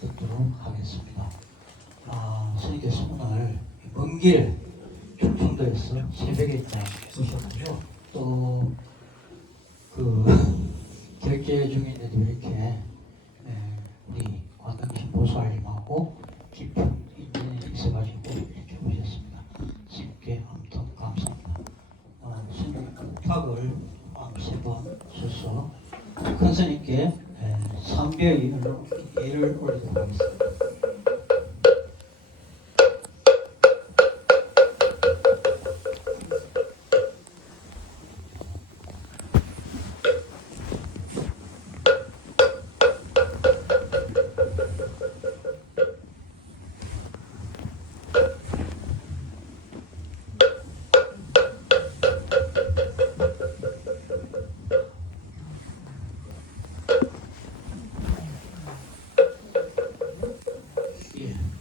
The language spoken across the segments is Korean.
듣도록 하겠습니다. 스님께서 오늘 먼 길 충청도에서 새벽에 오셨고요. 또 결계 중인데도 이렇게 우리 관광신 보살님하고 깊은 인연이 있어가지고 이렇게 오셨습니다. 스님께 아무튼 감사합니다. 스님 부탁을 3번 써서 큰 스님께 삼배의 예를 올리도록 하겠습니다.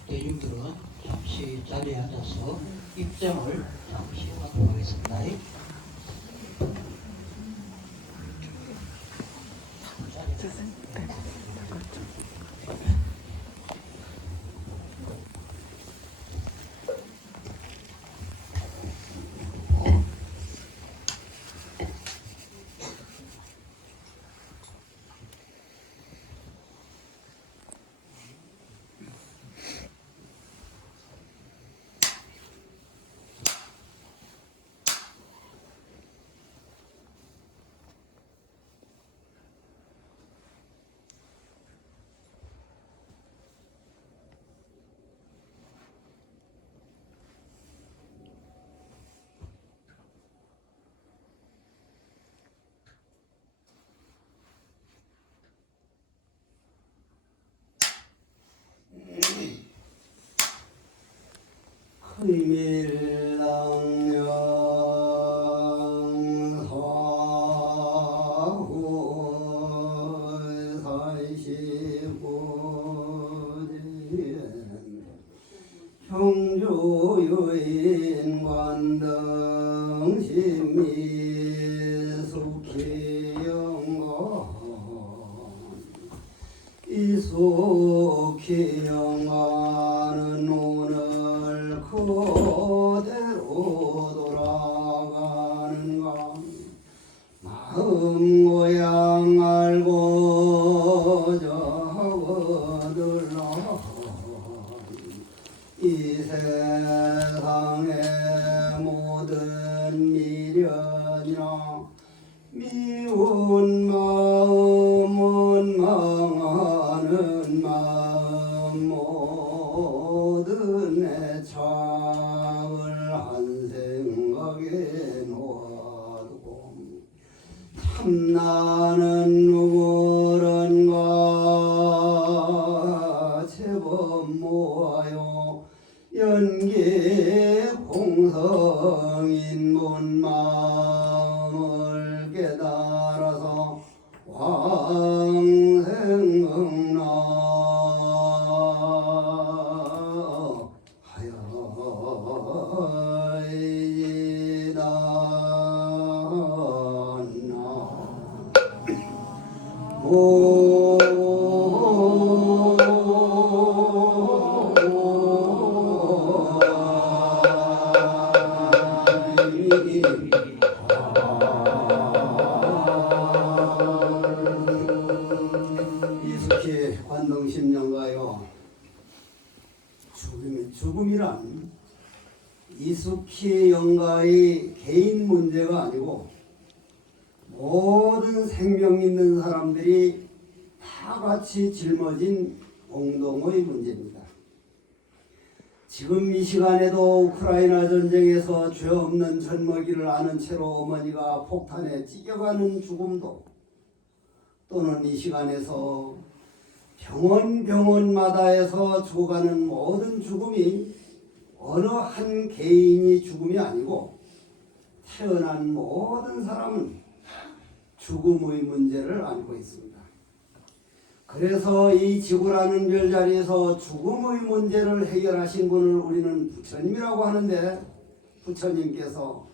대중들은 잠시 자리에 앉아서 입장을 잠시 하도록 하겠습니다. 형주유인 관등심미 숙희영관 이 숙희영관은 오늘 그대로 돌아가는가 마음 고향 알고 적어들라 이 세상의 모든 미련이나 미운 마음은 망하는 마음 모든 애착을 한 생각에 놓아두고 참 나는 누구런가 제법 모아요 연기 공성인 본 마음을 깨달아서 왕생응나 이숙희 관동심령가요. 죽음이란 이숙희 영가의 개인 문제가 아니고 모든 생명 있는 사람들이 다 같이 짊어진 공동의 문제입니다. 지금 이 시간에도 우크라이나 전쟁에서 죄 없는 젖먹이를 아는 채로 어머니가 폭탄에 찢겨가는 죽음도 또는 이 시간에서 병원마다에서 죽어가는 모든 죽음이 어느 한 개인이 죽음이 아니고 태어난 모든 사람은 죽음의 문제를 안고 있습니다. 그래서 이 지구라는 별자리에서 죽음의 문제를 해결하신 분을 우리는 부처님이라고 하는데 부처님께서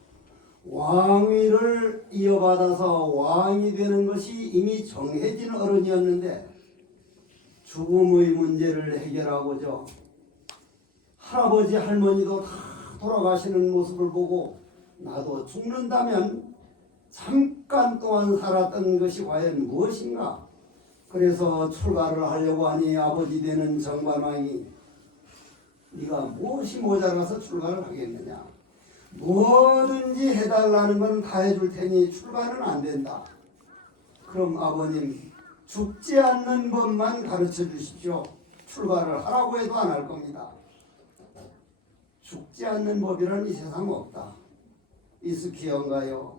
왕위를 이어받아서 왕이 되는 것이 이미 정해진 어른이었는데 죽음의 문제를 해결하고자 할아버지 할머니도 다 돌아가시는 모습을 보고 나도 죽는다면 잠깐 동안 살았던 것이 과연 무엇인가? 그래서 출가를 하려고 하니 아버지 되는 정관왕이 네가 무엇이 모자라서 출가를 하겠느냐? 뭐든지 해달라는 건 다 해줄 테니 출가는 안 된다. 그럼 아버님 죽지 않는 법만 가르쳐 주십시오. 출가를 하라고 해도 안 할 겁니다. 죽지 않는 법이란 이 세상 없다. 이스키 영가요.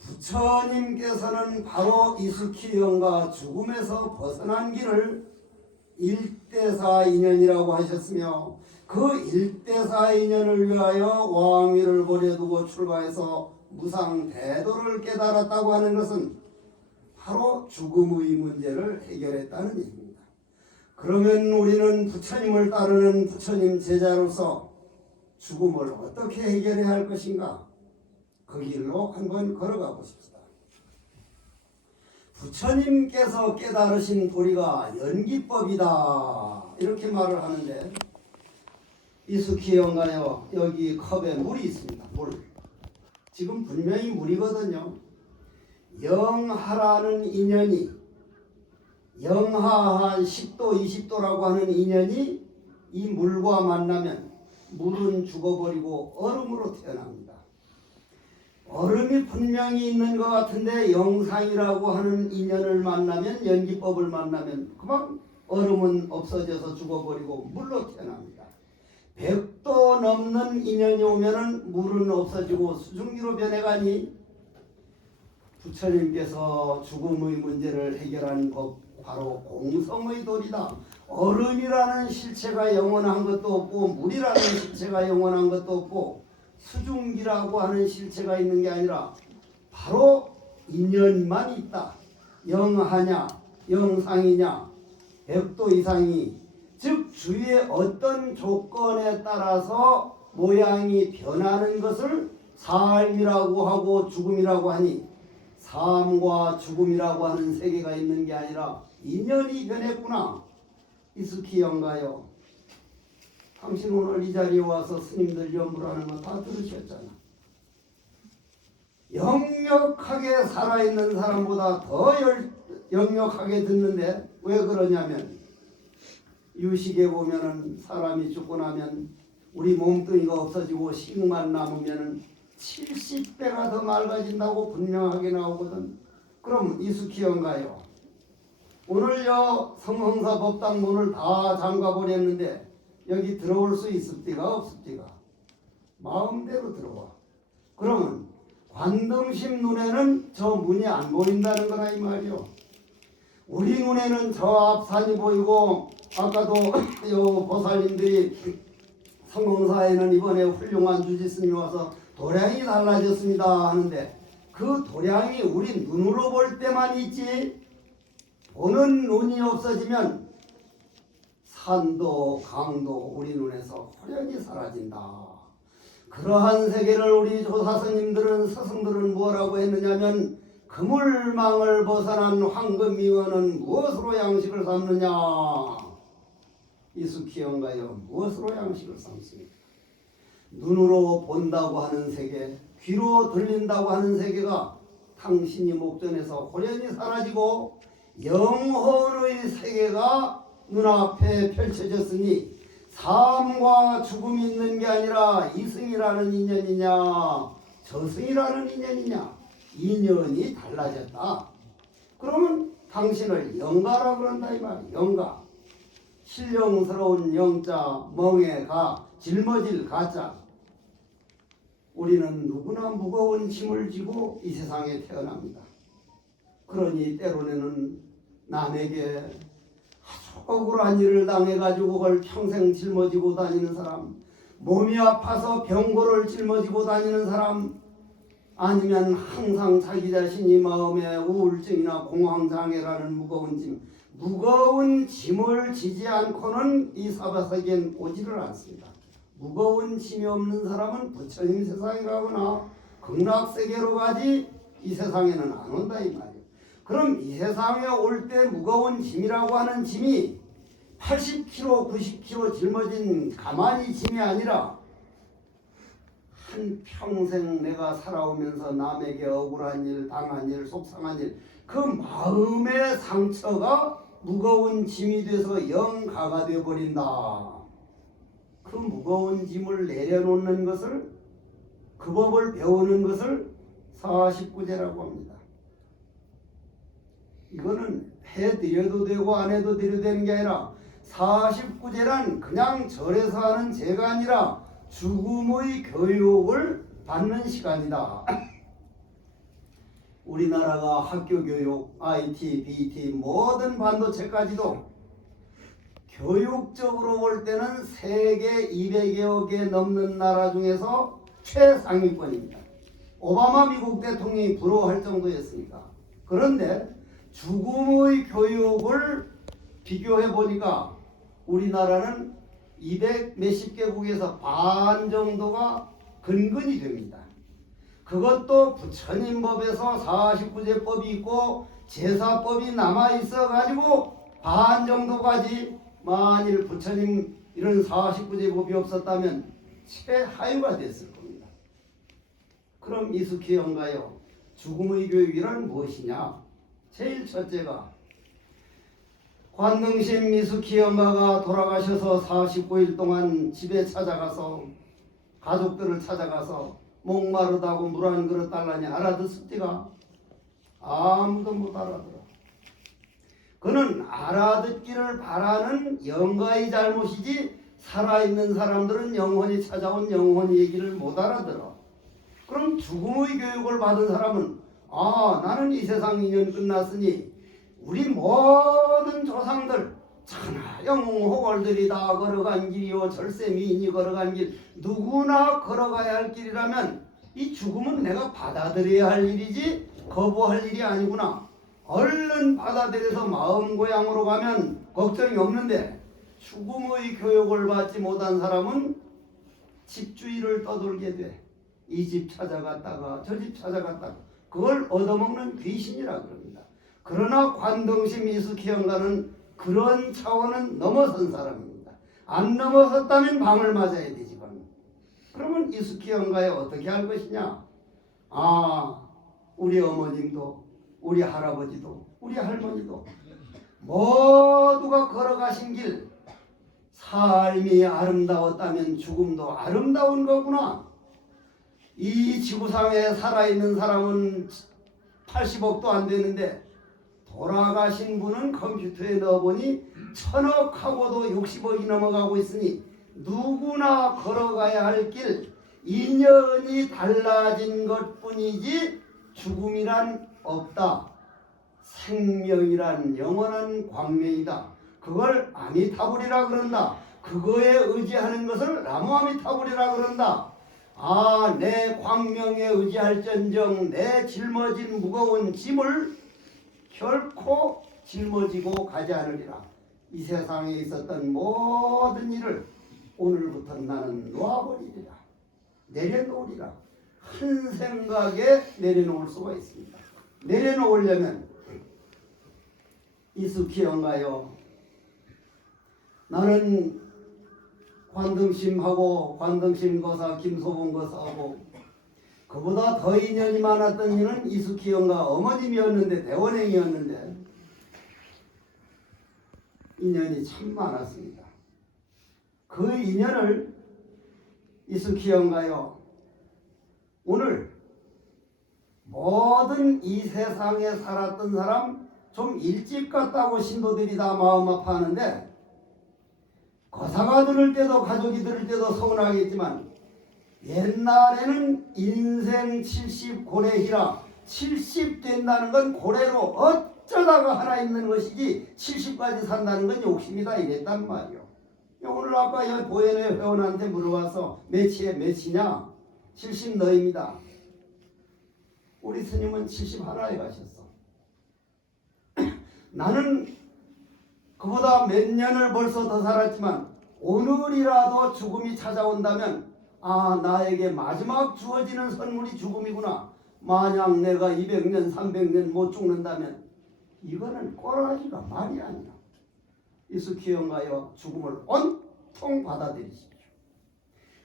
부처님께서는 바로 이스키 영가 죽음에서 벗어난 길을 일대사 인연이라고 하셨으며 그 일대사 인연을 위하여 왕위를 버려두고 출가해서 무상대도를 깨달았다고 하는 것은 바로 죽음의 문제를 해결했다는 얘기입니다. 그러면 우리는 부처님을 따르는 부처님 제자로서 죽음을 어떻게 해결해야 할 것인가? 그 길로 한번 걸어가 보십시다. 부처님께서 깨달으신 도리가 연기법이다 이렇게 말을 하는데 이스키 영가요, 여기 컵에 물이 있습니다. 물. 지금 분명히 물이거든요. 영하라는 인연이 영하 한 10도 20도라고 하는 인연이 이 물과 만나면 물은 죽어버리고 얼음으로 태어납니다. 얼음이 분명히 있는 것 같은데 영상이라고 하는 인연을 만나면 연기법을 만나면 그만 얼음은 없어져서 죽어버리고 물로 태어납니다. 100도 넘는 인연이 오면은 물은 없어지고 수증기로 변해가니 부처님께서 죽음의 문제를 해결한 법 바로 공성의 도리다. 얼음이라는 실체가 영원한 것도 없고 물이라는 실체가 영원한 것도 없고 수증기라고 하는 실체가 있는 게 아니라 바로 인연만 있다. 영하냐 영상이냐 100도 이상이 즉 주위의 어떤 조건에 따라서 모양이 변하는 것을 삶이라고 하고 죽음이라고 하니 삶과 죽음이라고 하는 세계가 있는 게 아니라 인연이 변했구나. 이스키 영가요. 당신 오늘 이 자리에 와서 스님들 연불하는 거 다 들으셨잖아. 역력하게 살아있는 사람보다 더 역력하게 듣는데 왜 그러냐면 유식에 보면은 사람이 죽고 나면 우리 몸뚱이가 없어지고 식만 남으면은 70배가 더 맑아진다고 분명하게 나오거든. 그럼 이스키 영가요. 오늘요 성흥사 법당 문을 다 잠가버렸는데 여기 들어올 수 있을지가 없을지가 마음대로 들어와. 그러면 관등심 눈에는 저 문이 안 보인다는 거라 이 말이요. 우리 눈에는 저 앞산이 보이고 아까도 요 보살님들이 성공사에는 이번에 훌륭한 주지스님이 와서 도량이 달라졌습니다 하는데 그 도량이 우리 눈으로 볼 때만 있지 보는 눈이 없어지면 산도 강도 우리 눈에서 호련히 사라진다. 그러한 세계를 우리 조사스님들은 스승들은 뭐라고 했느냐면 그물망을 벗어난 황금미원은 무엇으로 양식을 삼느냐. 이스키 영가요. 무엇으로 양식을 삼습니까? 눈으로 본다고 하는 세계, 귀로 들린다고 하는 세계가 당신이 목전에서 호련히 사라지고 영혼의 세계가 눈앞에 펼쳐졌으니 삶과 죽음이 있는 게 아니라 이승이라는 인연이냐 저승이라는 인연이냐 인연이 달라졌다. 그러면 당신을 영가라 그런다 이 말이야. 영가 신령스러운 영자 멍에 가 짊어질 가자. 우리는 누구나 무거운 짐을 지고 이 세상에 태어납니다. 그러니 때로는 남에게 아주 억울한 일을 당해가지고 그걸 평생 짊어지고 다니는 사람, 몸이 아파서 병고를 짊어지고 다니는 사람, 아니면 항상 자기 자신이 마음에 우울증이나 공황장애라는 무거운 짐을 지지 않고는 이 사바세계엔 오지를 않습니다. 무거운 짐이 없는 사람은 부처님 세상에 가거나 극락세계로 가지 이 세상에는 안 온다 이 말이에요. 그럼 이 세상에 올 때 무거운 짐이라고 하는 짐이 80kg, 90kg 짊어진 가만히 짐이 아니라 한 평생 내가 살아오면서 남에게 억울한 일, 당한 일, 속상한 일, 그 마음의 상처가 무거운 짐이 돼서 영가가 되어버린다. 그 무거운 짐을 내려놓는 것을, 그 법을 배우는 것을 49제라고 합니다. 이거는 해드려도 되고 안 해도 드려도 되는 게 아니라 49제란 그냥 절에서 하는 제가 아니라 죽음의 교육을 받는 시간이다. 우리나라가 학교 교육, IT, BT, 모든 반도체까지도 교육적으로 볼 때는 세계 200여 개 넘는 나라 중에서 최상위권입니다. 오바마 미국 대통령이 부러워할 정도였으니까. 그런데 죽음의 교육을 비교해 보니까 우리나라는 200 몇십 개국에서 반 정도가 근근이 됩니다. 그것도 부처님법에서 49제법이 있고 제사법이 남아있어 가지고 반 정도까지, 만일 부처님 이런 49제법이 없었다면 최하위가 됐을 겁니다. 그럼 이숙희 영가요, 죽음의 교육이란 무엇이냐? 제일 첫째가 관등신 미숙희 엄마가 돌아가셔서 49일 동안 집에 찾아가서, 가족들을 찾아가서 목마르다고 물 한 그릇 달라니 알아듣습니까? 아무도 못 알아들어. 그는 알아듣기를 바라는 영가의 잘못이지 살아있는 사람들은 영혼이 찾아온 영혼 얘기를 못 알아들어. 그럼 죽음의 교육을 받은 사람은, 아, 나는 이 세상 인연 끝났으니 우리 모든 조상들 천하 영웅 호걸들이 다 걸어간 길이요 절세 미인이 걸어간 길, 누구나 걸어가야 할 길이라면 이 죽음은 내가 받아들여야 할 일이지 거부할 일이 아니구나. 얼른 받아들여서 마음 고향으로 가면 걱정이 없는데, 죽음의 교육을 받지 못한 사람은 집주위를 떠돌게 돼. 이 집 찾아갔다가 저 집 찾아갔다가 그걸 얻어먹는 귀신이라 그럽니다. 그러나 관등신 미숙희 영가는 그런 차원은 넘어선 사람입니다. 안 넘어섰다면 방을 맞아야 되지만, 그러면 이숙희 영가에 어떻게 할 것이냐? 아, 우리 어머님도 우리 할아버지도 우리 할머니도 모두가 걸어가신 길, 삶이 아름다웠다면 죽음도 아름다운 거구나. 이 지구상에 살아있는 사람은 80억도 안 되는데 돌아가신 분은 컴퓨터에 넣어보니 1000억하고도 60억이 넘어가고 있으니 누구나 걸어가야 할 길, 인연이 달라진 것뿐이지 죽음이란 없다. 생명이란 영원한 광명이다. 그걸 아미타불이라 그런다. 그거에 의지하는 것을 나무아미타불이라 그런다. 아, 내 광명에 의지할전정 내 짊어진 무거운 짐을 결코 짊어지고 가지 않으리라. 이 세상에 있었던 모든 일을 오늘부터 나는 놓아버리리라. 내려놓으리라. 한 생각에 내려놓을 수가 있습니다. 내려놓으려면 이숙희 영가요, 나는 관등심하고 관등심 거사 김소봉 거사하고 그보다 더 인연이 많았던 이는 이숙희 영가 어머님이었는데, 대원행이었는데 인연이 참 많았습니다. 그 인연을 이숙희 영가요, 오늘 모든 이 세상에 살았던 사람 좀 일찍 갔다고 신도들이 다 마음 아파하는데, 거사가 들을 때도 가족이 들을 때도 서운하겠지만 옛날에는 인생 70 고래희라, 70 된다는 건 고래로 어쩌다가 하나 있는 것이지 70까지 산다는 건 욕심이다 이랬단 말이요. 오늘 아까 여기 보현회 회원한테 물어봐서 몇이에 몇이냐? 70 너입니다. 우리 스님은 70 하나에 가셨어. 나는 그보다 몇 년을 벌써 더 살았지만 오늘이라도 죽음이 찾아온다면, 아, 나에게 마지막 주어지는 선물이 죽음이구나. 만약 내가 200년 300년 못 죽는다면 이거는 꼬라지가 말이 아니야. 이숙희영가여 죽음을 온통 받아들이십시오.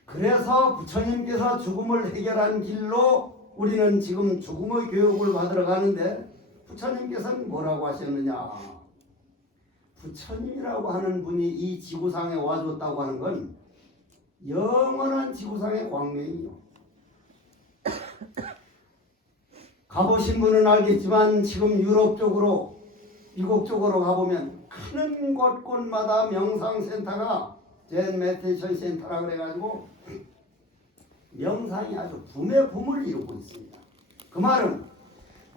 그래서 부처님께서 죽음을 해결한 길로 우리는 지금 죽음의 교육을 받으러 가는데 부처님께서는 뭐라고 하셨느냐. 부처님이라고 하는 분이 이 지구상에 와줬다고 하는 건 영원한 지구상의 광명이요. 가보신 분은 알겠지만 지금 유럽 쪽으로 미국 쪽으로 가보면 큰 곳곳마다 명상센터가 젠 메디테이션 센터라 그래가지고 명상이 아주 붐의 붐을 이루고 있습니다. 그 말은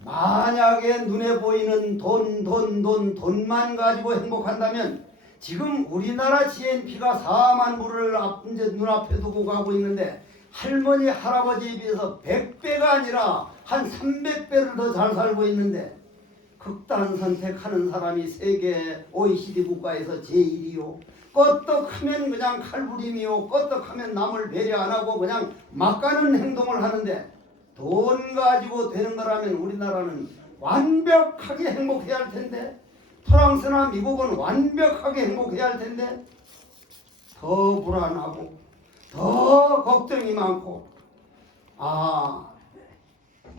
만약에 눈에 보이는 돈만 가지고 행복한다면 지금 우리나라 GNP가 4만 불을 이제 눈앞에 두고 가고 있는데 할머니 할아버지에 비해서 100배가 아니라 한 300배를 더 잘 살고 있는데 극단 선택하는 사람이 세계 OECD 국가에서 제1이요. 껐떡하면 그냥 칼부림이요. 껐떡하면 남을 배려 안 하고 그냥 막 가는 행동을 하는데 돈 가지고 되는 거라면 우리나라는 완벽하게 행복해야 할 텐데 프랑스나 미국은 완벽하게 행복해야 할 텐데 더 불안하고 더 걱정이 많고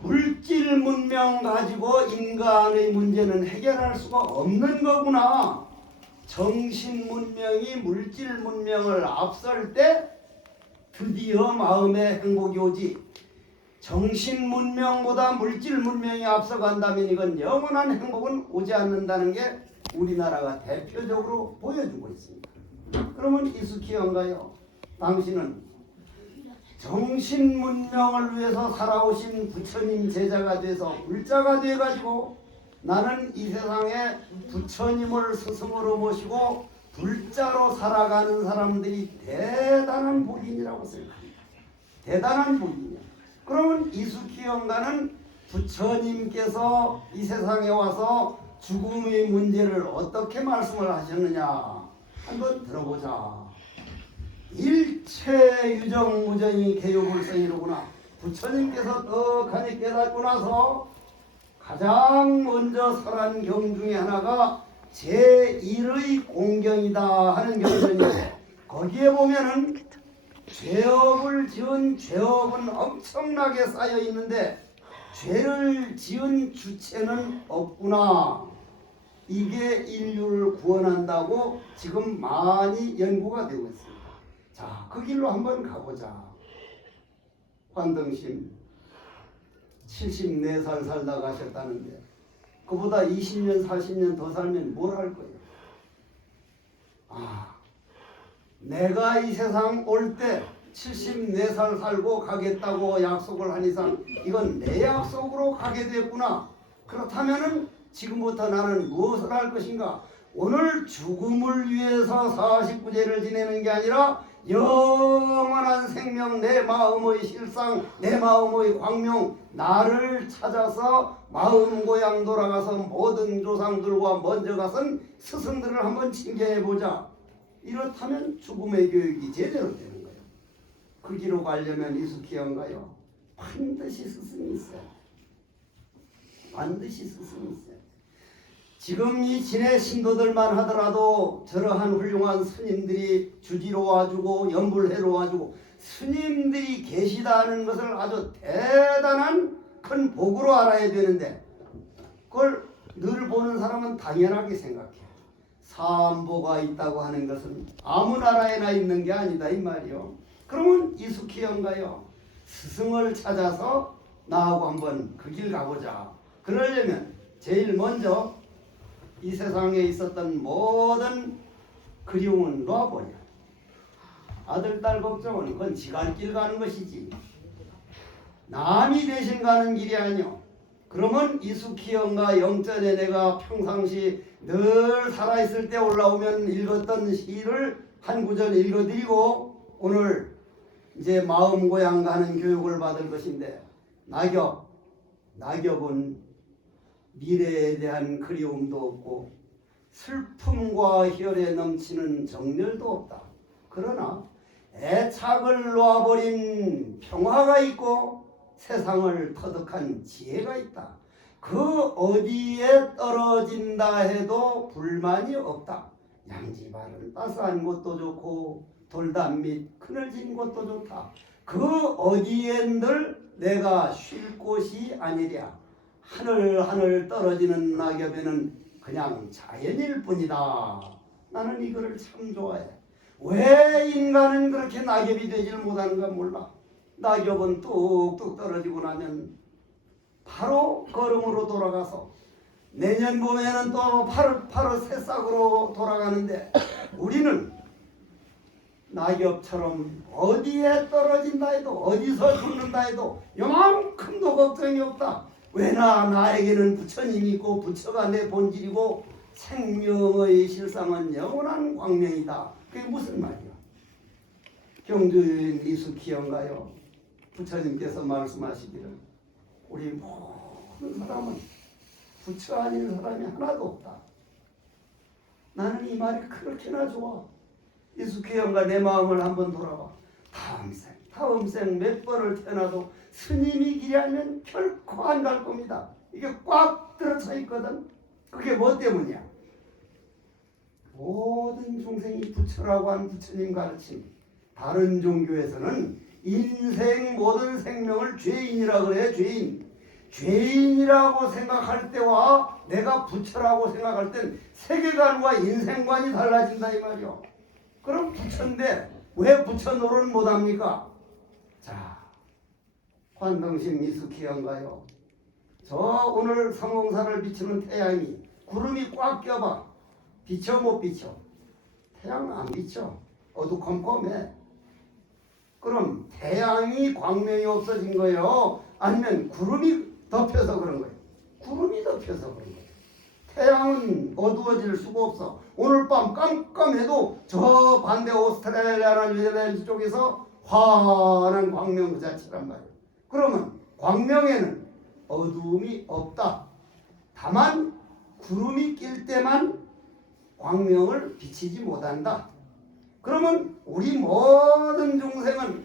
물질 문명 가지고 인간의 문제는 해결할 수가 없는 거구나. 정신 문명이 물질 문명을 앞설 때 드디어 마음의 행복이 오지. 정신 문명보다 물질 문명이 앞서간다면 이건 영원한 행복은 오지 않는다는 게 우리나라가 대표적으로 보여주고 있습니다. 그러면 이숙희영가요, 당신은 정신 문명을 위해서 살아오신 부처님 제자가 돼서 불자가 돼가지고 나는 이 세상에 부처님을 스승으로 모시고 불자로 살아가는 사람들이 대단한 복인이라고 생각합니다. 대단한 복인이야. 그러면 이숙희영가는 부처님께서 이 세상에 와서 죽음의 문제를 어떻게 말씀을 하셨느냐 한번 들어보자. 일체 유정무정이 개요불생이로구나. 부처님께서 떡하니 깨닫고 나서 가장 먼저 설한 경 중에 하나가 제1의 공경이다 하는 경전인데 거기에 보면은 죄업을 지은 죄업은 엄청나게 쌓여 있는데 죄를 지은 주체는 없구나. 이게 인류를 구원한다고 지금 많이 연구가 되고 있습니다. 자, 그 길로 한번 가보자. 환등심 74살 살다 가셨다는데 그보다 20년 40년 더 살면 뭘 할 거예요? 내가 이 세상 올 때 74살 살고 가겠다고 약속을 한 이상 이건 내 약속으로 가게 됐구나. 그렇다면은 지금부터 나는 무엇을 할 것인가? 오늘 죽음을 위해서 49제를 지내는 게 아니라 영원한 생명, 내 마음의 실상, 내 마음의 광명, 나를 찾아서 마음 고향 돌아가서 모든 조상들과 먼저 가선 스승들을 한번 칭찬해보자. 이렇다면 죽음의 교육이 제대로 되는 거예요. 그 길로 가려면 이숙희영가요, 반드시 스승이 있어요. 반드시 스승이 있어요. 지금 이 진해 신도들만 하더라도 저러한 훌륭한 스님들이 주지로 와주고 연불회로 와주고 스님들이 계시다는 것을 아주 대단한 큰 복으로 알아야 되는데 그걸 늘 보는 사람은 당연하게 생각해요. 삼보가 있다고 하는 것은 아무 나라에나 있는 게 아니다 이 말이요. 그러면 이숙희영가요, 스승을 찾아서 나하고 한번 그 길 가보자. 그러려면 제일 먼저 이 세상에 있었던 모든 그리움은 놔버려. 아들, 딸 걱정은 그건 지갈길 가는 것이지 남이 대신 가는 길이 아니오. 그러면 이숙희영가 영전에 내가 평상시 늘 살아있을 때 올라오면 읽었던 시를 한 구절 읽어드리고 오늘 이제 마음 고향 가는 교육을 받을 것인데 낙엽은 미래에 대한 그리움도 없고 슬픔과 혈에 넘치는 정열도 없다. 그러나 애착을 놓아버린 평화가 있고 세상을 터득한 지혜가 있다. 그 어디에 떨어진다 해도 불만이 없다. 양지바른 따스한 곳도 좋고 돌담 및 그늘진 곳도 좋다. 그 어디엔들 내가 쉴 곳이 아니랴. 하늘 떨어지는 낙엽에는 그냥 자연일 뿐이다. 나는 이거를 참 좋아해. 왜 인간은 그렇게 낙엽이 되질 못하는가 몰라. 낙엽은 뚝뚝 떨어지고 나면 바로 걸음으로 돌아가서 내년 봄에는 또 바로 새싹으로 돌아가는데 우리는 낙엽처럼 어디에 떨어진다 해도 어디서 죽는다 해도 요만큼도 걱정이 없다. 왜나 나에게는 부처님이 있고 부처가 내 본질이고 생명의 실상은 영원한 광명이다. 그게 무슨 말이야? 경주인 이숙희연가요? 부처님께서 말씀하시기를 우리 모든 사람은 부처 아닌 사람이 하나도 없다. 나는 이 말이 그렇게나 좋아. 이숙희연가 내 마음을 한번 돌아봐. 다음 생 몇 번을 태어나도 스님이 길이 아니면 결코 안 갈 겁니다. 이게 꽉 들어차 있거든. 그게 뭐 때문이야? 모든 중생이 부처라고 한 부처님 가르침. 다른 종교에서는 인생 모든 생명을 죄인이라 그래. 죄인이라고 생각할 때와 내가 부처라고 생각할 땐 세계관과 인생관이 달라진다 이 말이요. 그럼 부처인데 왜 부처 노릇 못합니까? 자, 관동심 이숙희연가요? 저 오늘 성공사를 비추는 태양이 구름이 꽉 껴봐. 비쳐 못 비쳐? 태양은 안 비쳐. 어두컴컴해. 그럼 태양이 광명이 없어진 거예요? 아니면 구름이 덮여서 그런 거예요? 구름이 덮여서 그런 거예요. 태양은 어두워질 수가 없어. 오늘 밤 깜깜해도 저 반대 오스트레일리아나 뉴질랜드 쪽에서 환한 광명 그 자체란 말이에요. 그러면 광명에는 어두움이 없다. 다만 구름이 낄 때만 광명을 비치지 못한다. 그러면 우리 모든 중생은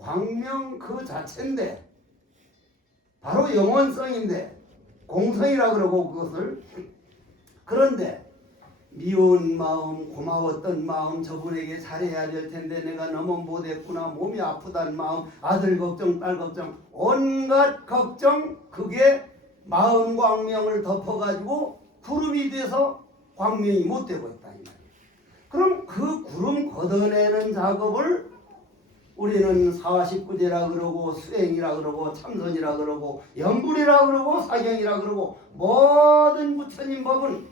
광명 그 자체인데 바로 영원성인데 공성이라 그러고 그것을 그런데 미운 마음, 고마웠던 마음, 저분에게 잘해야 될 텐데 내가 너무 못했구나, 몸이 아프다는 마음, 아들 걱정, 딸 걱정, 온갖 걱정, 그게 마음 광명을 덮어가지고 구름이 돼서 광명이 못 되고 있다. 그럼 그 구름 걷어내는 작업을 우리는 사십구제라 그러고 수행이라 그러고 참선이라 그러고 염불이라 그러고 사경이라 그러고 모든 부처님 법은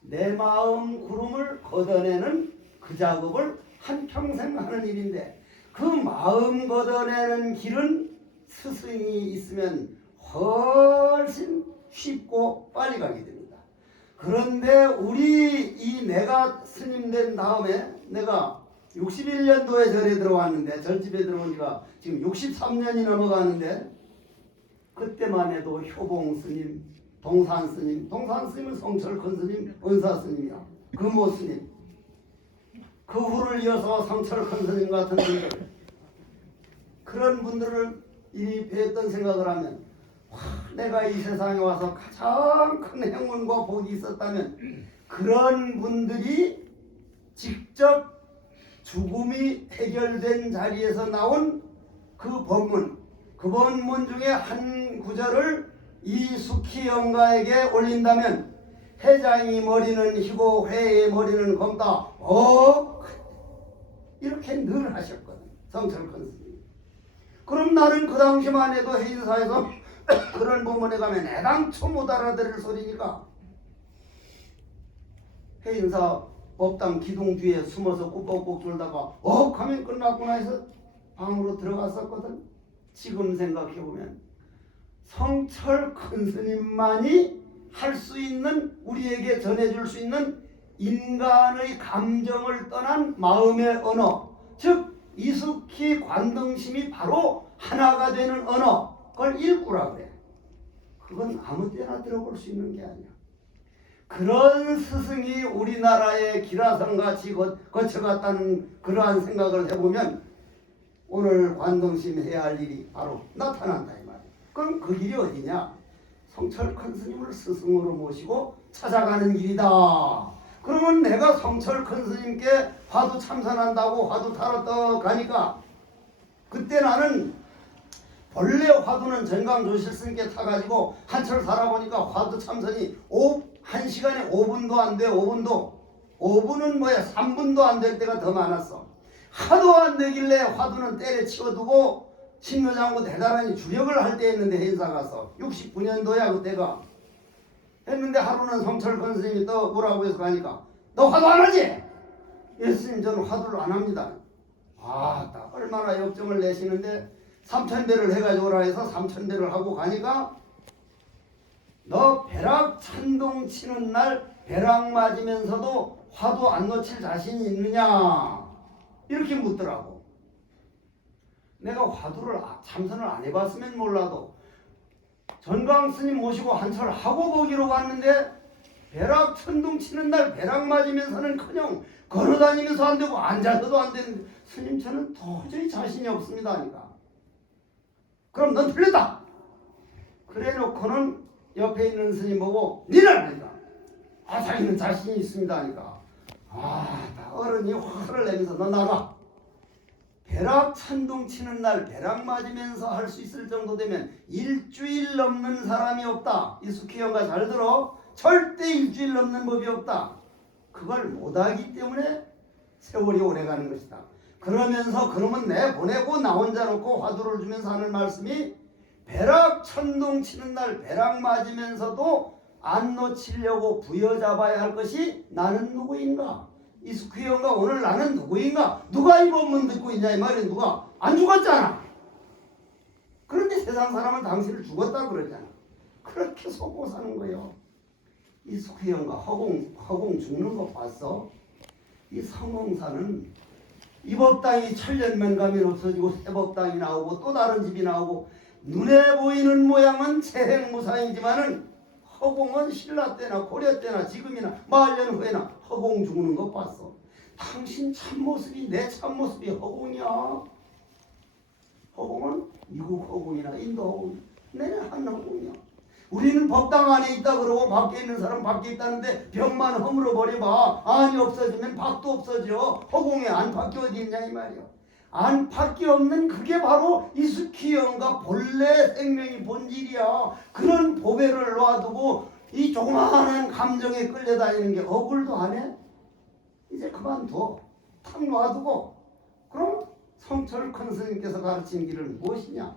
내 마음 구름을 걷어내는 그 작업을 한평생 하는 일인데 그 마음 걷어내는 길은 스승이 있으면 훨씬 쉽고 빨리 가게 됩니다. 그런데 우리 이 내가 스님 된 다음에 내가 61년도에 절에 들어왔는데 절집에 들어온 지가 지금 63년이 넘어가는데 그때만 해도 효봉 스님, 동산 스님, 동산 스님은 성철 큰 스님, 은사 스님이야. 금호 스님. 그 후를 이어서 성철 큰 스님 같은 분들 그런 분들을 이 뵀던 생각을 하면 내가 이 세상에 와서 가장 큰 행운과 복이 있었다면 그런 분들이 직접 죽음이 해결된 자리에서 나온 그 법문, 그 법문 중에 한 구절을 이숙희연가에게 올린다면 회장이 머리는 희고 회의 머리는 검다. 이렇게 늘 하셨거든. 성철큰 스님. 그럼 나는 그 당시만 해도 해인사에서 그런 법문에 가면 애당초 못 알아들을 소리니까 해인사 법당 기둥 뒤에 숨어서 꾸벅꾸벅 졸다가 하면 끝났구나 해서 방으로 들어갔었거든. 지금 생각해보면 성철 큰 스님만이 할 수 있는 우리에게 전해줄 수 있는 인간의 감정을 떠난 마음의 언어 즉 이숙희 관등심이 바로 하나가 되는 언어 그걸 일구라 그래. 그건 아무 때나 들어볼 수 있는 게 아니야. 그런 스승이 우리나라의 기라성같이 거쳐갔다는 그러한 생각을 해보면 오늘 관동심 해야 할 일이 바로 나타난다 이 말이야. 그럼 그 길이 어디냐? 성철 큰 스님을 스승으로 모시고 찾아가는 길이다. 그러면 내가 성철 큰 스님께 화두 참선한다고 화두 타러 떡 가니까 그때 나는 본래 화두는 정강조실 스님께 타가지고 한철 살아보니까 화두 참선이 1시간에 5분도 안 돼. 5분은 뭐야 3분도 안 될 때가 더 많았어. 하도 안 되길래 화두는 때려치워두고 신묘장고 대단히 주력을 할 때 했는데 행사 가서 69년도야 그때가 했는데 하루는 성철 큰 스님이 또 오라고 해서 가니까 너 화두 안 하지? 예 스님 저는 화두를 안 합니다. 나 얼마나 역정을 내시는데 3,000배를 해가지고 오라 해서 3,000배를 하고 가니까 너 벼락 찬동 치는 날 벼락 맞으면서도 화두 안 놓칠 자신이 있느냐 이렇게 묻더라고. 내가 화두를 참선을 안 해봤으면 몰라도 전광 스님 모시고 한철 하고 거기로 갔는데 벼락 천둥 치는 날 벼락 맞으면서는 그냥 걸어다니면서 안 되고 앉아서도 안 되는데 스님 저는 도저히 자신이 없습니다 하니까 그럼 넌 틀렸다. 그래 놓고는 옆에 있는 스님 보고 니는 하니까 자기는 자신이 있습니다 하니까 어른이 화를 내면서 너 나가. 벼락 천둥 치는 날 벼락 맞으면서 할 수 있을 정도 되면 일주일 넘는 사람이 없다. 이숙희 형가 잘 들어. 절대 일주일 넘는 법이 없다. 그걸 못하기 때문에 세월이 오래가는 것이다. 그러면서 그놈은 내보내고 나 혼자 놓고 화두를 주면서 하는 말씀이 벼락 천둥 치는 날 벼락 맞으면서도 안 놓치려고 부여잡아야 할 것이 나는 누구인가? 이숙희 형가 오늘 나는 누구인가? 누가 이 법문 듣고 있냐 이 말이 누가? 안 죽었잖아. 그런데 세상 사람은 당신을 죽었다 그러잖아. 그렇게 속고 사는 거예요. 이숙희 형가 허공 죽는 거 봤어? 이 성공사는 이 법당이 천년만 가면 없어지고 새 법당이 나오고 또 다른 집이 나오고 눈에 보이는 모양은 체행무상이지만은 허공은 신라 때나 고려 때나 지금이나 말년 후에나 허공 죽는 거 봤어. 당신 참모습이 내 참모습이 허공이야. 허공은 미국 허공이나 인도 허공, 내 한 허공이야. 우리는 법당 안에 있다 그러고 밖에 있는 사람 밖에 있다는데 벽만 허물어 버려봐. 안이 없어지면 밖도 없어져. 허공에 안팎이 어디 있냐 이 말이야. 안팎이 없는 그게 바로 이숙희 형과 본래 생명이 본질이야. 그런 보배를 놔두고 이 조그마한 감정에 끌려다니는 게 억울도 안 해? 이제 그만둬. 탁 놔두고. 그럼 성철 큰 스님께서 가르친 길은 무엇이냐?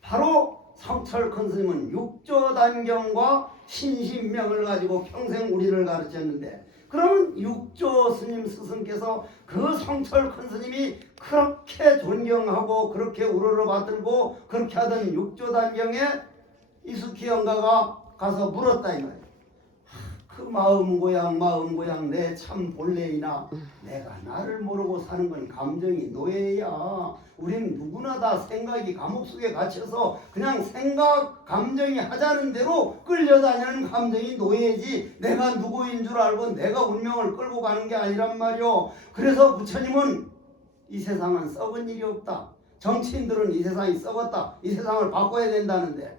바로 성철 큰 스님은 육조단경과 신신명을 가지고 평생 우리를 가르쳤는데 그러면 육조 스님 스승께서 그 성철 큰 스님이 그렇게 존경하고 그렇게 우러러받들고 그렇게 하던 육조단경에 이숙희 형가가 가서 물었다 이 말이야. 그 마음 고향 내 참 본래이나 내가 나를 모르고 사는 건 감정이 노예야. 우리는 누구나 다 생각이 감옥 속에 갇혀서 그냥 생각 감정이 하자는 대로 끌려다니는 감정이 노예지 내가 누구인 줄 알고 내가 운명을 끌고 가는 게 아니란 말이오. 그래서 부처님은 이 세상은 썩은 일이 없다. 정치인들은 이 세상이 썩었다. 이 세상을 바꿔야 된다는데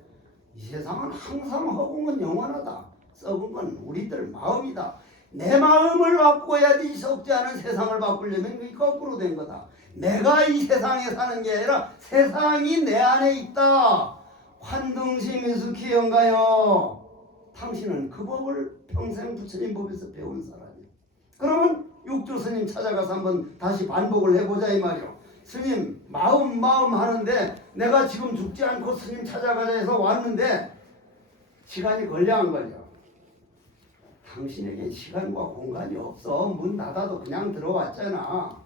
이 세상은 항상 허공은 영원하다. 썩은 건 우리들 마음이다. 내 마음을 바꿔야지 썩지 않은 세상을 바꾸려면 그게 거꾸로 된 거다. 내가 이 세상에 사는 게 아니라 세상이 내 안에 있다. 환등심 이숙희 형가요. 당신은 그 법을 평생 부처님 법에서 배운 사람이야. 그러면 육조 스님 찾아가서 한번 다시 반복을 해보자 이 말이요. 스님 마음 하는데 내가 지금 죽지 않고 스님 찾아가자 해서 왔는데 시간이 걸려 안 걸려? 당신에게 시간과 공간이 없어. 문 닫아도 그냥 들어왔잖아.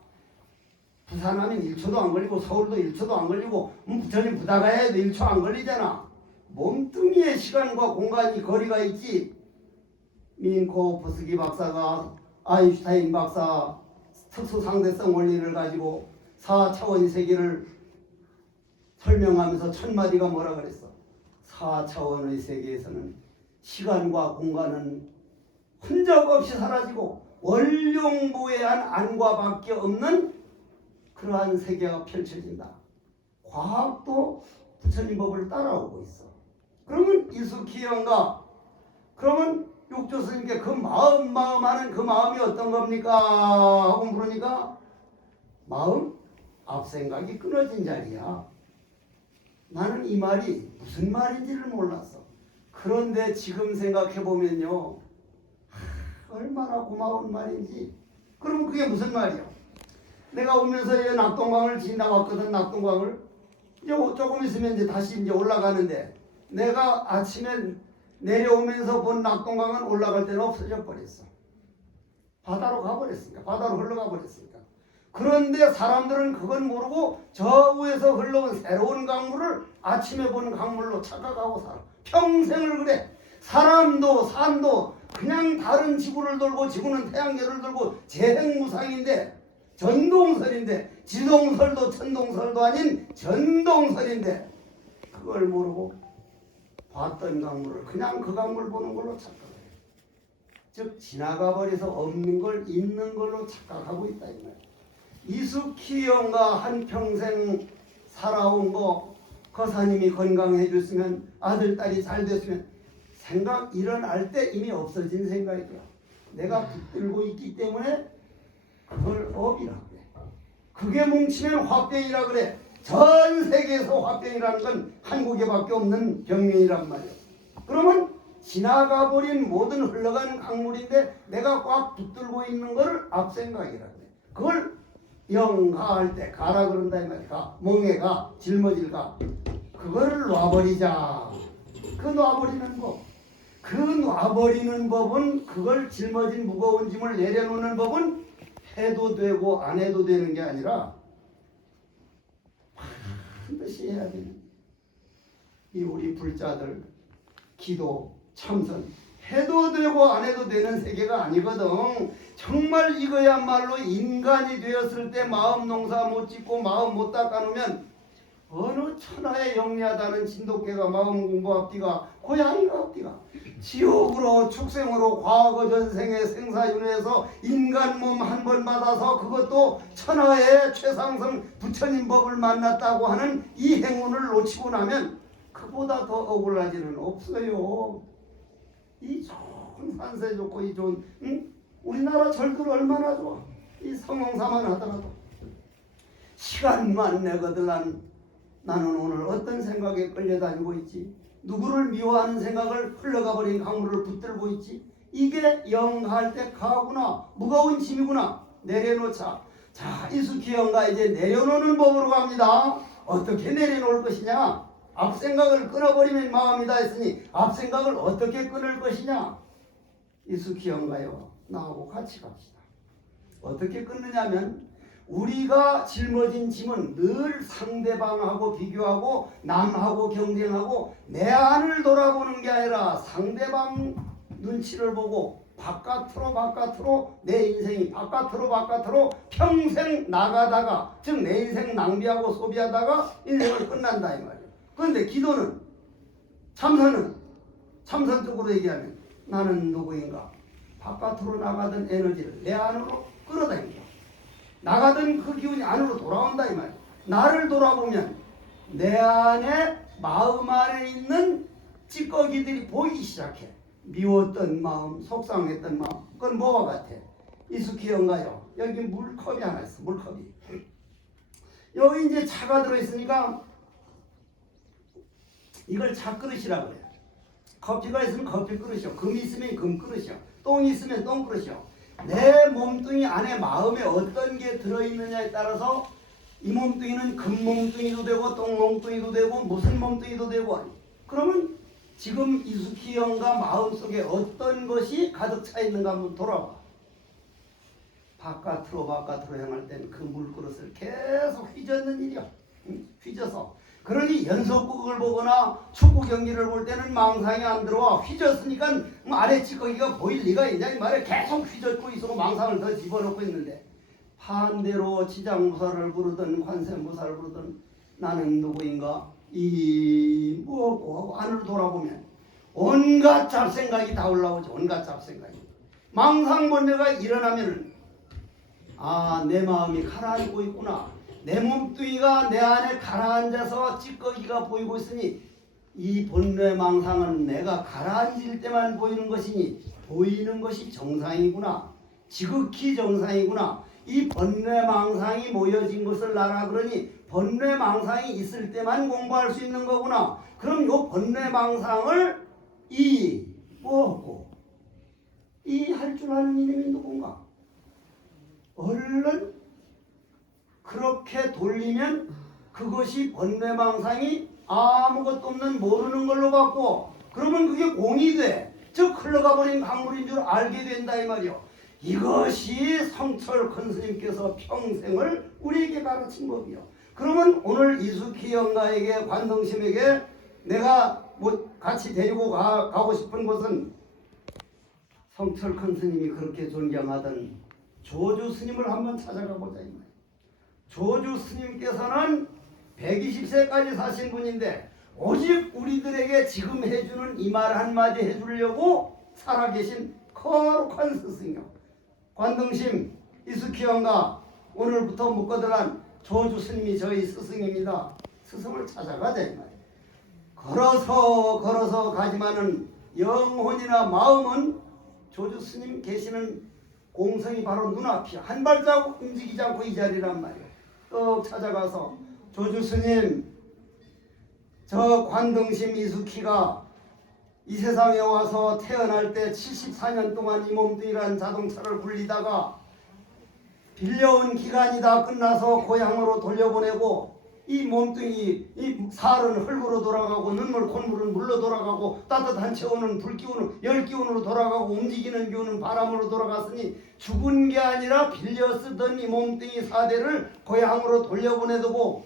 부산하면 1초도 안 걸리고 서울도 1초도 안 걸리고 부처님 부다가야 해도 1초 안 걸리잖아. 몸뚱이에 시간과 공간이 거리가 있지. 민코프스키 박사가 아인슈타인 박사 특수상대성 원리를 가지고 4차원의 세계를 설명하면서 첫 마디가 뭐라 그랬어? 4차원의 세계에서는 시간과 공간은 흔적 없이 사라지고 원룡부회한 안과 밖에 없는 그러한 세계가 펼쳐진다. 과학도 부처님 법을 따라오고 있어. 그러면 이숙희 형가 그러면 육조 스님께 그 마음 하는 그 마음이 어떤 겁니까? 하고 물으니까 마음? 앞생각이 끊어진 자리야. 나는 이 말이 무슨 말인지를 몰랐어. 그런데 지금 생각해보면요, 얼마나 고마운 말인지. 그럼 그게 무슨 말이야? 내가 오면서 이 낙동강을 지나왔거든. 낙동강을 이제 조금 있으면 이제 다시 이제 올라가는데, 내가 아침에 내려오면서 본 낙동강은 올라갈 때는 없어져 버렸어. 바다로 가버렸으니까, 바다로 흘러가 버렸으니까. 그런데 사람들은 그건 모르고 저 위에서 흘러온 새로운 강물을 아침에 본 강물로 착각하고 살아. 평생을 그래. 사람도 산도 그냥 다른 지구를 돌고, 지구는 태양계를 돌고 재행무상인데, 전동설인데, 지동설도 천동설도 아닌 전동설인데, 그걸 모르고 봤던 강물을 그냥 그 강물 보는 걸로 착각해요. 즉 지나가 버려서 없는 걸 있는 걸로 착각하고 있다 이 말이에요. 이숙희영과 한평생 살아온 거, 거사님이 건강해 줬으면, 아들 딸이 잘 됐으면, 생각 일어날 때 이미 없어진 생각이야. 내가 붙들고 있기 때문에 그걸 업이라 그래. 그게 뭉치면 화병이라 그래. 전 세계에서 화병이라는 건 한국에밖에 없는 병명이란 말이야. 그러면 지나가 버린 모든 흘러간 강물인데 내가 꽉 붙들고 있는 걸 앞생각이라 그래. 그걸 영가할 때 가라 그런다 이 말이야. 멍에 가, 짊어질 가. 그거를 놔버리자. 그 놔버리는 법. 그 놔버리는 법은, 그걸 짊어진 무거운 짐을 내려놓는 법은 해도 되고 안 해도 되는 게 아니라 반드시 해야 되는, 이 우리 불자들 기도 참선 해도 되고 안 해도 되는 세계가 아니거든. 정말 이거야말로 인간이 되었을 때 마음 농사 못 짓고 마음 못 닦아놓으면 어느 천하에 영리하다는 진돗개가 마음 공부합디가, 고양이가 합디가, 지옥으로 축생으로 과거 전생의 생사윤회에서 인간 몸 한 번 받아서 그것도 천하의 최상승 부처님 법을 만났다고 하는 이 행운을 놓치고 나면 그보다 더 억울하지는 없어요. 이 좋은 산세 좋고 이 좋은, 우리나라 절들 얼마나 좋아. 이 성황사만 하더라도 시간만 내거든. 나는 오늘 어떤 생각에 끌려다니고 있지? 누구를 미워하는 생각을 흘러가 버린 강물을 붙들고 있지? 이게 영할 때 가구나, 무거운 짐이구나. 내려놓자. 자, 이숙희 영가 이제 내려놓는 법으로 갑니다. 어떻게 내려놓을 것이냐? 앞생각을 끊어버리면 마음이다 했으니 앞생각을 어떻게 끊을 것이냐? 이숙희 영가요, 나하고 같이 갑시다. 어떻게 끊느냐면, 우리가 짊어진 짐은 늘 상대방하고 비교하고 남하고 경쟁하고 내 안을 돌아보는 게 아니라 상대방 눈치를 보고 바깥으로 내 인생이 바깥으로 평생 나가다가, 즉 내 인생 낭비하고 소비하다가 인생을 끝난다 이 말이에요. 그런데 기도는, 참선은, 참선적으로 얘기하면 나는 누구인가? 바깥으로 나가던 에너지를 내 안으로 끌어당겨. 나가던 그 기운이 안으로 돌아온다 이 말이야. 나를 돌아보면 내 안에, 마음 안에 있는 찌꺼기들이 보이기 시작해. 미웠던 마음, 속상했던 마음. 그건 뭐와 같아? 이숙희 영가요, 여기 물컵이 하나 있어. 물컵이. 여기 이제 차가 들어있으니까 이걸 차그릇이라고 그래요. 커피가 있으면 커피 그릇이요, 금이 있으면 금 그릇이요, 똥이 있으면 똥 그릇이요. 내 몸뚱이 안에 마음에 어떤 게 들어있느냐에 따라서 이 몸뚱이는 금 몸뚱이도 되고 똥 몸뚱이도 되고 무슨 몸뚱이도 되고. 그러면 지금 이숙희 영가 마음속에 어떤 것이 가득 차 있는가 한번 돌아봐. 바깥으로 향할 때는 그 물그릇을 계속 휘젓는 일이야. 휘져서. 그러니 연속극을 보거나 축구 경기를 볼 때는 망상이 안 들어와. 휘졌으니까 아래 찌꺼기가 보일 리가 있냐 이 말에 계속 휘젓고 있고 망상을 더 집어넣고 있는데, 반대로 지장무사를 부르든 관세무사를 부르든 나는 누구인가? 이 뭐고 하고 안을 돌아보면 온갖 잡생각이 다 올라오죠. 온갖 잡생각이. 망상번뇌가 일어나면은 아, 내 마음이 가라앉고 있구나. 내 몸뚱이가 내 안에 가라앉아서 찌꺼기가 보이고 있으니 이 본래 망상은 내가 가라앉을 때만 보이는 것이니 보이는 것이 정상이구나. 지극히 정상이구나. 이 번뇌망상이 모여진 것을 나라 그러니 번뇌망상이 있을 때만 공부할 수 있는 거구나. 그럼 요 번뇌망상을 뭐고 이 할 줄 아는 이놈이 누군가? 얼른 그렇게 돌리면 그것이 번뇌망상이 아무것도 없는 모르는 걸로 받고 그러면 그게 공이 돼. 즉 흘러가 버린 강물인 줄 알게 된다 이 말이요. 이것이 성철 큰 스님께서 평생을 우리에게 가르친 법이요. 그러면 오늘 이숙희 영가에게 관동심에게 내가 같이 데리고 가고 싶은 곳은 성철 큰 스님이 그렇게 존경하던 조주 스님을 한번 찾아가 보자 이 말이에요. 조주 스님께서는 120세까지 사신 분인데 오직 우리들에게 지금 해주는 이 말 한마디 해주려고 살아계신 거룩한 스승이요. 관동심 이숙희 영가 오늘부터 묵거들한 조주 스님이 저희 스승입니다. 스승을 찾아가자 이 말이에요. 걸어서 가지만은 영혼이나 마음은 조주 스님 계시는 공성이 바로 눈앞이야. 한 발자국 움직이지 않고 이 자리란 말이에요. 또 찾아가서 조주 스님 저 관동심 이숙희가 이 세상에 와서 태어날 때 74년 동안 이 몸뚱이란 자동차를 굴리다가 빌려온 기간이 다 끝나서 고향으로 돌려보내고 이 몸뚱이 이 살은 흙으로 돌아가고 눈물 콧물은 물로 돌아가고 따뜻한 체온은 불기운으로 열기운으로 돌아가고 움직이는 기운은 바람으로 돌아갔으니 죽은 게 아니라 빌려 쓰던 이 몸뚱이 사대를 고향으로 돌려보내두고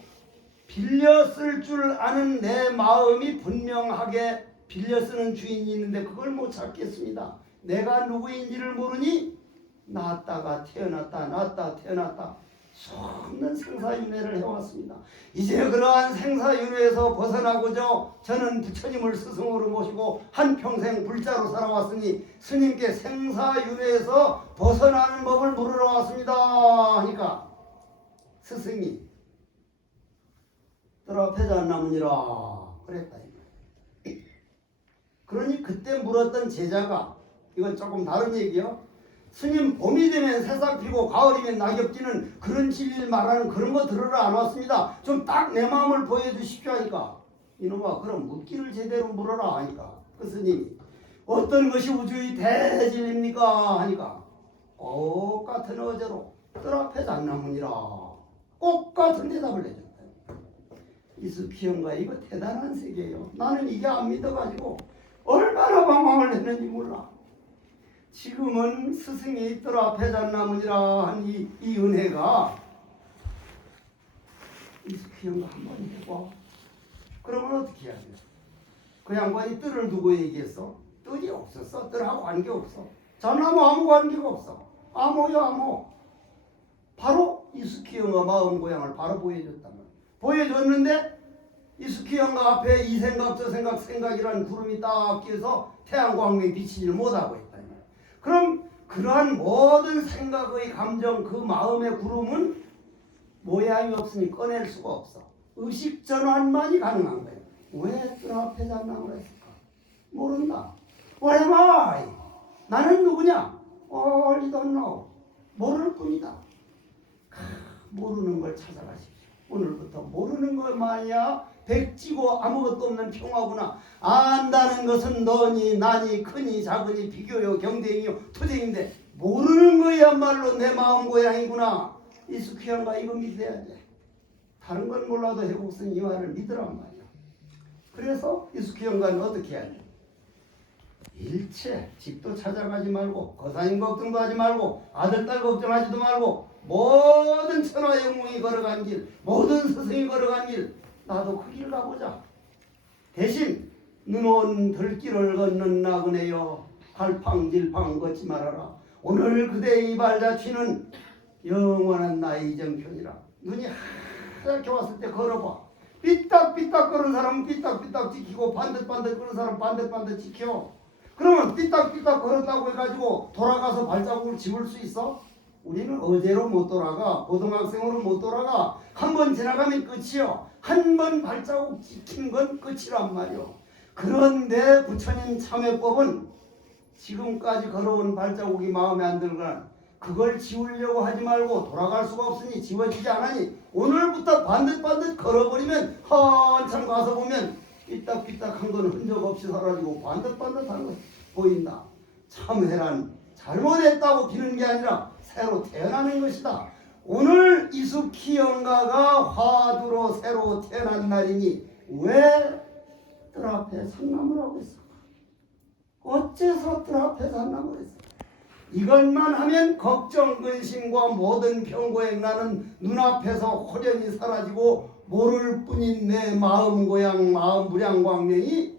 빌려 쓸 줄 아는 내 마음이 분명하게 빌려 쓰는 주인이 있는데 그걸 못 찾겠습니다. 내가 누구인지를 모르니 낳았다가 태어났다 낳았다 태어났다 수없는 생사윤회를 해왔습니다. 이제 그러한 생사윤회에서 벗어나고자 저는 부처님을 스승으로 모시고 한평생 불자로 살아왔으니 스님께 생사윤회에서 벗어나는 법을 물으러 왔습니다 하니까 스승이 들어패지 않나무니라 그랬다. 그러니 그때 물었던 제자가 이건 조금 다른 얘기요. 스님 봄이 되면 새싹 피고 가을이면 낙엽 지는 그런 진리를 말하는 그런 거 들으러 안 왔습니다. 좀 딱 내 마음을 보여주십시오 하니까 이놈아 그럼 묻기를 제대로 물어라 하니까 그 스님이 어떤 것이 우주의 대진입니까 하니까 똑같은 어제로 뜰 앞에 장나무니라 똑같은 대답을 해줬다. 이숙희 영가 이거 대단한 세계예요. 나는 이게 안 믿어가지고 얼마나 방황을 했는지 몰라. 지금은 스승이 뜰 앞에 잣나무니라 한 이 은혜가 이숙희 영가 한번 해봐. 그러면 어떻게 해야 돼? 그 양반이 뜰을 두고 얘기했어. 뜰이 없었어. 뜰하고 관계없어. 잣나무 아무 관계가 없어. 암호요 암호. 바로 이숙희 영가 마음 고향을 바로 보여줬단 말이야. 보여줬는데 이숙희 영가 앞에 이 생각 저 생각 생각이라는 구름이 딱 끼어서 태양광명이 비치지를 못하고 있다. 그럼 그러한 모든 생각의 감정 그 마음의 구름은 모양이 없으니 꺼낼 수가 없어. 의식 전환만이 가능한 거예요. 왜 뜰 앞에 잣나무라 했을까? 모른다. What am I? 나는 누구냐? All don't know. 모를 뿐이다. 모르는 걸 찾아가십시오. 오늘부터 모르는 것만이야 백지고 아무것도 없는 평화구나. 안다는 것은 너니 나니 크니 작으니 비교요 경쟁이요 투쟁인데 모르는 거야말로 내 마음 고향이구나. 이숙희 영가 이거 믿어야 돼. 다른 건 몰라도 해국선 이 말을 믿으란 말이야. 그래서 이숙희 영가는 어떻게 해야 돼? 일체 집도 찾아가지 말고 거사님 걱정도 하지 말고 아들 딸 걱정하지도 말고 모든 천하 영웅이 걸어간 길 모든 스승이 걸어간 길 나도 그 길 가보자. 대신 눈온 들길을 걷는 나그네여 갈팡질팡 걷지 말아라. 오늘 그대의 발자취는 영원한 나의 정편이라. 눈이 하얗게 왔을 때 걸어봐. 삐딱삐딱 걸은 사람은 삐딱삐딱 지키고 반듯반듯 걸은 사람은 반듯반듯 지켜. 그러면 삐딱삐딱 걸었다고 해가지고 돌아가서 발자국을 집을 수 있어? 우리는 어제로 못 돌아가. 고등학생으로 못 돌아가. 한 번 지나가면 끝이요. 한 번 발자국 지킨 건 끝이란 말이요. 그런데 부처님 참회법은 지금까지 걸어온 발자국이 마음에 안 들거나 그걸 지우려고 하지 말고 돌아갈 수가 없으니 지워지지 않으니 오늘부터 반듯반듯 걸어버리면 한참 가서 보면 삐딱삐딱한 건 흔적 없이 사라지고 반듯반듯한 건 보인다. 참회란 잘못했다고 비는 게 아니라 새로 태어나는 것이다. 오늘 이숙희 영가가 화두로 새로 태어난 날이니 왜 뜰 앞에 상남을 하고 있을까? 어째서 뜰 앞에 상남을 했을까? 이것만 하면 걱정, 근심과 모든 병고에 나는 눈앞에서 호련히 사라지고 모를 뿐인 내 마음 고향, 마음 무량광명이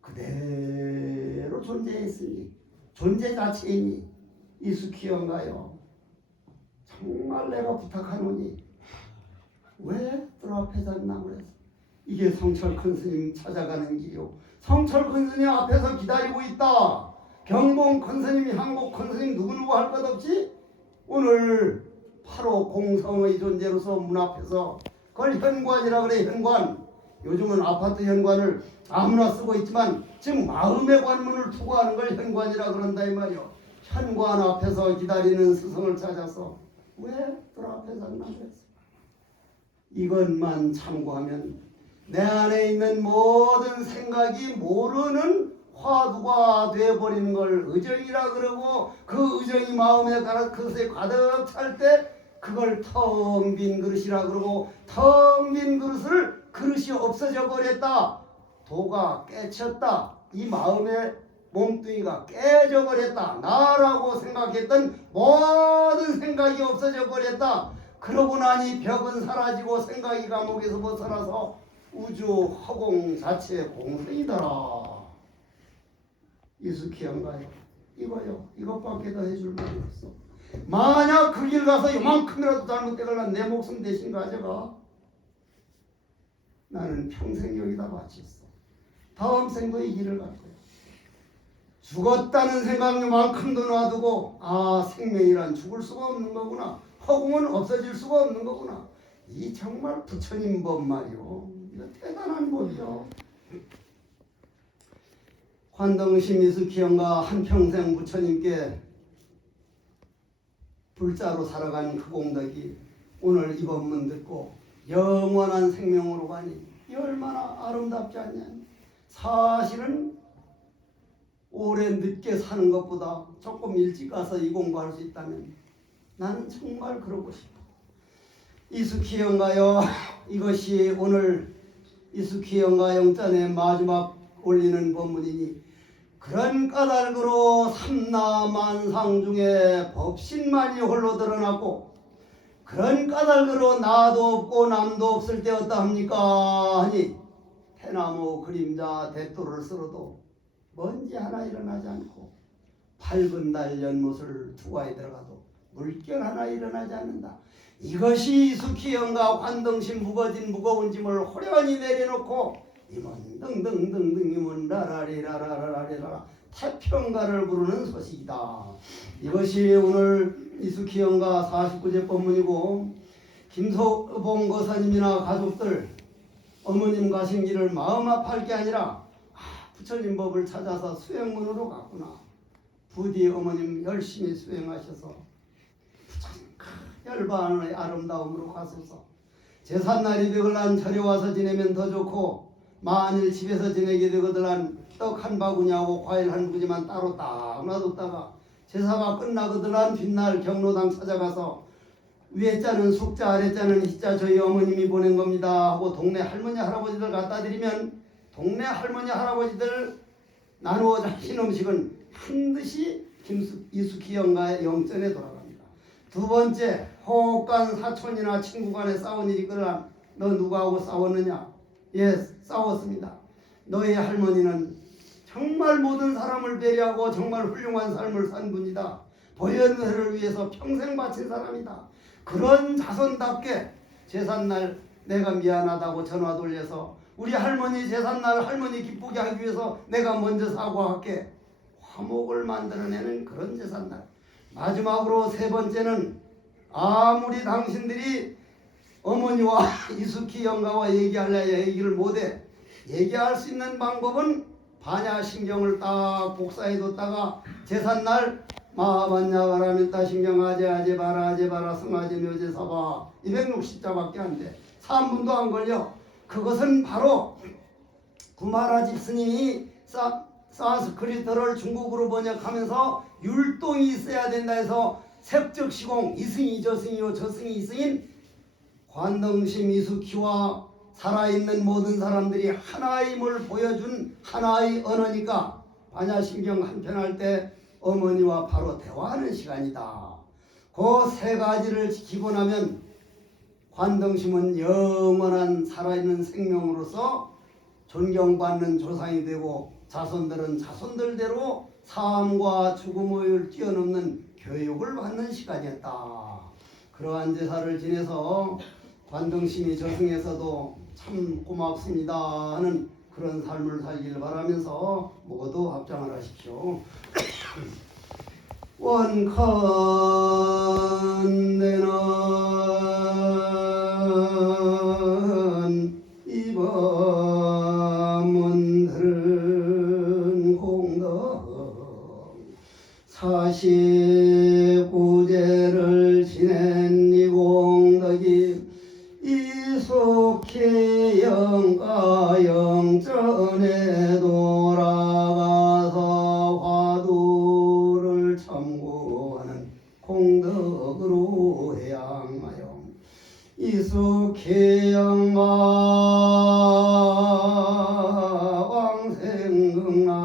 그대로 존재했으니 존재 자체이니 이숙희 영가요. 정말 내가 부탁하노니 왜 뜰 앞에 상남을 했어? 이게 성철 큰 스님 찾아가는 길이요. 성철 큰 스님 앞에서 기다리고 있다. 경봉 큰 스님이 한국 큰 스님 누구누구 할 것 없이 오늘 8호 공성의 존재로서 문 앞에서 그걸 현관이라 그래. 현관. 요즘은 아파트 현관을 아무나 쓰고 있지만 지금 마음의 관문을 투구하는 걸 현관이라 그런다 이 말이요. 현관 앞에서 기다리는 스승을 찾아서 왜 뜰 앞에 상남했어? 이것만 참고하면 내 안에 있는 모든 생각이 모르는 화두가 되어버리는 걸 의정이라 그러고 그 의정이 마음에 그릇에 가득 찰 때 그걸 텅 빈 그릇이라 그러고 텅 빈 그릇을 그릇이 없어져 버렸다. 도가 깨쳤다. 이 마음의 몸뚱이가 깨져 버렸다. 나라고 생각했던 모든 생각이 없어져 버렸다. 그러고 나니 벽은 사라지고 생각이 감옥에서 벗어나서 우주 허공 자체 공생이더라. 이숙희 영가요. 이거요. 이것밖에 더 해줄 말이 없어. 만약 그 길 가서 요만큼이라도 잘못되거나 내 목숨 대신 가져가. 나는 평생 여기다 바쳤어. 다음 생도 이 길을 갈 거야. 죽었다는 생각 요만큼도 놔두고 생명이란 죽을 수가 없는 거구나. 허공은 없어질 수가 없는 거구나. 이 정말 부처님 법 말이요. 이거 대단한 법이요. 관동심 이숙희 영가 한평생 부처님께 불자로 살아간 그 공덕이 오늘 이 법문 듣고 영원한 생명으로 가니 이 얼마나 아름답지 않냐. 사실은 오래 늦게 사는 것보다 조금 일찍 가서 이 공부할 수 있다면 나는 정말 그러고 싶어. 이숙희 영가요. 이것이 오늘 이숙희 영가 영전의 마지막 올리는 법문이니 그런 까닭으로 삼라만상 중에 법신만이 홀로 드러났고 그런 까닭으로 나도 없고 남도 없을 때 어떠합니까 하니 대나무 그림자 대도를 쓸어도 먼지 하나 일어나지 않고 밝은 달 연못을 투과에 들어가도 물결 하나 일어나지 않는다. 이것이 이숙희 영가 관동심 무거진 무거운 짐을 호련히 내려놓고 임은 등등등등 임은 라라리라라라리라 태평가를 부르는 소식이다. 이것이 오늘 이숙희 영가 49제 법문이고 김소봉 거사님이나 가족들 어머님 가신 길을 마음 아파할 게 아니라 부처님 법을 찾아서 수행문으로 갔구나. 부디 어머님 열심히 수행하셔서 부처님 열반의 아름다움으로 가소서. 제삿날이 되걸란 절에 와서 지내면 더 좋고 만일 집에서 지내게 되거들란 떡 한 바구니하고 과일 한 부지만 따로 딱 놔뒀다가 제사가 끝나거들란 뒷날 경로당 찾아가서 위에 자는 숙자 아래 자는 희자 저희 어머님이 보낸 겁니다 하고 동네 할머니 할아버지들 갖다 드리면 동네 할머니 할아버지들 나누어 자신 음식은 반드시 이숙희 영가의 영전에 돌아갑니다. 두 번째, 혹간 사촌이나 친구 간에 싸운 일이 있거나 너 누구하고 싸웠느냐? 예, 싸웠습니다. 너의 할머니는 정말 모든 사람을 배려하고 정말 훌륭한 삶을 산 분이다. 보현회를 위해서 평생 바친 사람이다. 그런 자손답게 제삿날 내가 미안하다고 전화 돌려서 우리 할머니 제삿날 할머니 기쁘게 하기 위해서 내가 먼저 사과할게. 화목을 만들어내는 그런 제삿날. 마지막으로 세 번째는 아무리 당신들이 어머니와 이숙희 영가와 얘기하려 얘기를 못해. 얘기할 수 있는 방법은 반야신경을 딱 복사해뒀다가 제삿날 마반야가라면따 신경하제 하제 바라 하제 바라 성하제 묘제 사바 260자밖에 안 돼. 3분도 안 걸려. 그것은 바로 구마라집 스님이 산스크리트를 중국어로 번역하면서 율동이 있어야 된다 해서 색적 시공 이승이 저승이요 저승이 이승인 관등심 이수키와 살아있는 모든 사람들이 하나임을 보여준 하나의 언어니까 반야신경 한편 할 때 어머니와 바로 대화하는 시간이다. 그 세 가지를 지키고 나면 관등심은 영원한 살아있는 생명으로서 존경받는 조상이 되고 자손들은 자손들대로 삶과 죽음을 뛰어넘는 교육을 받는 시간이었다. 그러한 제사를 지내서 관등심이 저승에서도 참 고맙습니다 하는 그런 삶을 살길 바라면서 모두 합장을 하십시오. 원컨대는 이범은 들은 공덕 49제를 지낸 이 공덕이 이속히 영가 영전에 돌아가서 화두를 참고하는 공덕으로 해양하여 이속히 영가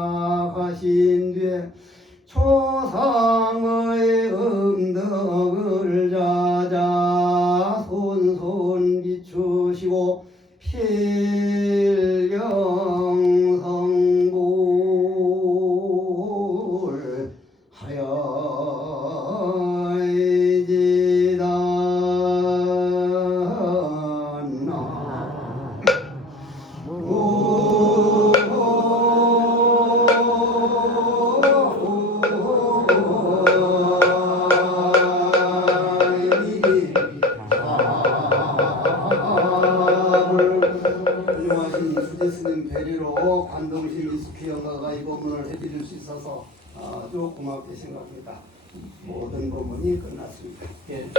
왕생극락하신 뒤에 초상의 음덕을 자자 손손 비추시고 필경성불 하여지다 훌륭하신 수제스님 배리로 관동심 이수키 영가가 이 법문을 해드릴 수 있어서 아주 고맙게 생각합니다. 모든 법문이 끝났습니다. 예.